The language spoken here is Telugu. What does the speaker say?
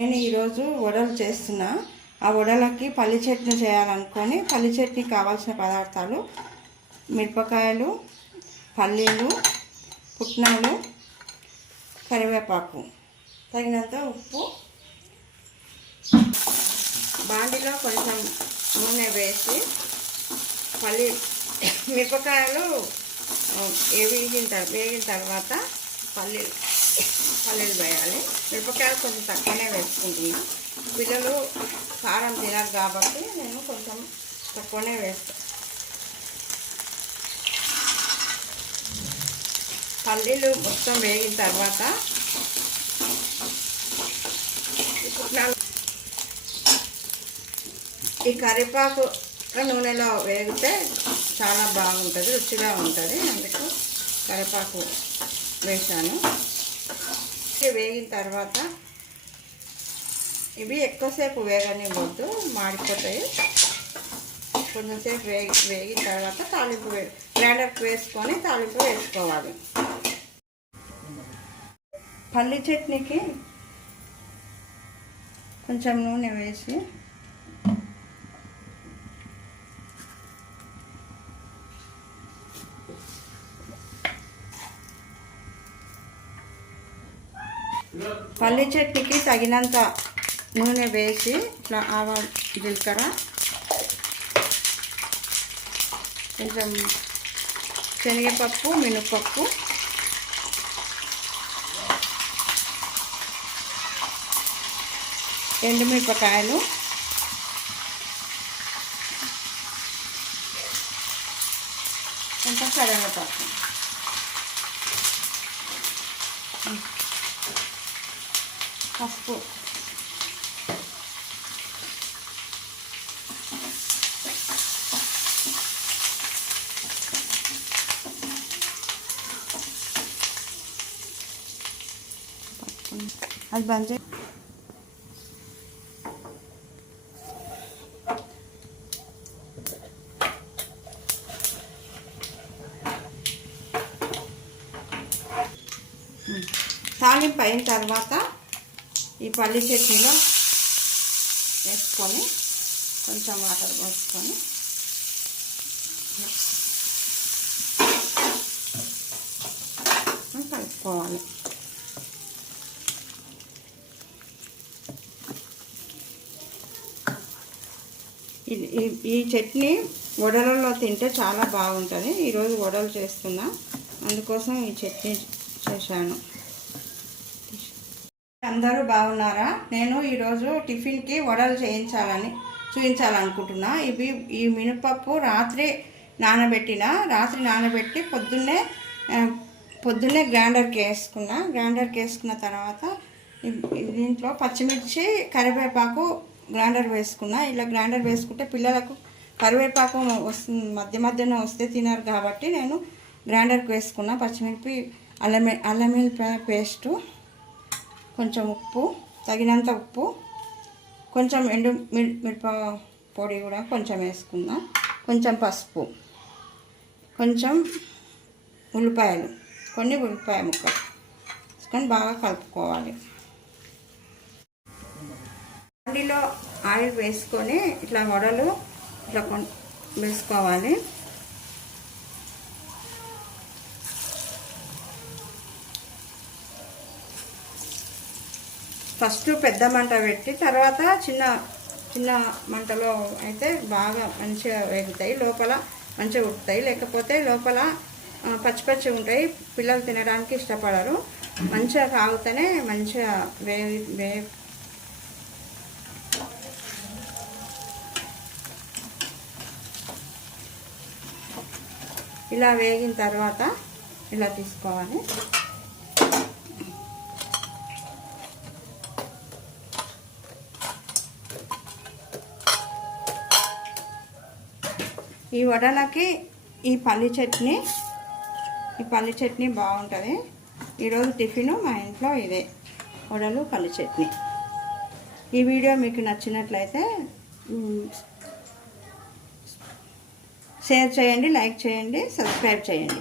నేను ఈరోజు వడలు చేస్తున్నా. ఆ వడలకి పల్లి చట్నీ చేయాలనుకొని పల్లి చట్నీ కావాల్సిన పదార్థాలు మిరపకాయలు, పల్లీలు, పుట్నాలు, కరివేపాకు, తగినంత ఉప్పు. బాండిలో కొంచెం నూనె వేసి మిరపకాయలు వేగిన తర్వాత పల్లీలు వేయాలి. మిరపకాయలు కొంచెం తక్కువనే వేసుకుంటున్నా. పిల్లలు కారం తినరు కాబట్టి నేను కొంచెం తక్కువనే వేస్తాను. పల్లీలు మొత్తం వేగిన తర్వాత ఈ కరివేపాకు నూనెలో వేగితే చాలా బాగుంటుంది, రుచిగా ఉంటుంది. అందుకు కరివేపాకు వేసాను. వేగిన తర్వాత ఇవి ఎక్కువసేపు వేగనివ్వద్దు, మాడిపోతాయి. కొంచెంసేపు వేగిన తర్వాత తాలింపు గ్రైండర్కి వేసుకొని తాలింపు వేసుకోవాలి. పల్లి చట్నీకి కొంచెం నూనె వేసి పల్లి చట్నీకి తగినంత నూనె వేసి ఇట్లా ఆవాలు, జీలకర్ర, కొంచెం శనగపప్పు, మినపప్పు, ఎండుమిరపకాయలు, కొంచెం కరివేపాకు, పసుపు, అది బంద్ చేయి. తాలింపు అయిన తర్వాత ఈ పల్లి చట్నీలో వేసుకొని కొంచెం వాటర్ పోసుకొని కలుపుకోవాలి. ఈ చట్నీ వడలలో తింటే చాలా బాగుంటుంది. ఈరోజు వడలు చేస్తున్నా, అందుకోసం ఈ చట్నీ చేశాను. అందరూ బాగున్నారా? నేను ఈరోజు టిఫిన్కి వడలు చూపించాలనుకుంటున్నా. ఈ మినపప్పు రాత్రి నానబెట్టి పొద్దున్నే గ్రైండర్కి వేసుకున్న తర్వాత దీంట్లో పచ్చిమిర్చి, కరివేపాకు గ్రైండర్ వేసుకున్నా. ఇలా గ్రైండర్ వేసుకుంటే పిల్లలకు కరివేపాకు మధ్య మధ్యన వస్తే తినరు కాబట్టి నేను గ్రైండర్కి వేసుకున్నా. పచ్చిమిర్చి, అల్లం వెల్లిపాయ పేస్టు, కొంచెం ఉప్పు, తగినంత ఉప్పు, కొంచెం మిరప పొడి కూడా కొంచెం వేసుకుందాం, కొంచెం పసుపు, కొంచెం ఉల్లిపాయ ముక్కలు వేసుకొని బాగా కలుపుకోవాలి. బండిలో ఆయిల్ వేసుకొని ఇట్లా వడలు ఇట్లా వేసుకోవాలి. ఫస్ట్ పెద్ద మంట పెట్టి తర్వాత చిన్న మంటలో అయితే బాగా మంచిగా వేగుతాయి, లోపల మంచిగా ఉడుకుతాయి. లేకపోతే లోపల పచ్చి ఉంటాయి, పిల్లలు తినడానికి ఇష్టపడరు. మంచిగా కాగితేనే మంచిగా ఇలా వేగిన తర్వాత ఇలా తీసుకోవాలి. ఈ వడలకి ఈ పల్లి చట్నీ బాగుంటుంది. ఈరోజు టిఫిను మా ఇంట్లో ఇదే, వడలు, పల్లి చట్నీ. ఈ వీడియో మీకు నచ్చినట్లయితే షేర్ చేయండి, లైక్ చేయండి, సబ్స్క్రైబ్ చేయండి.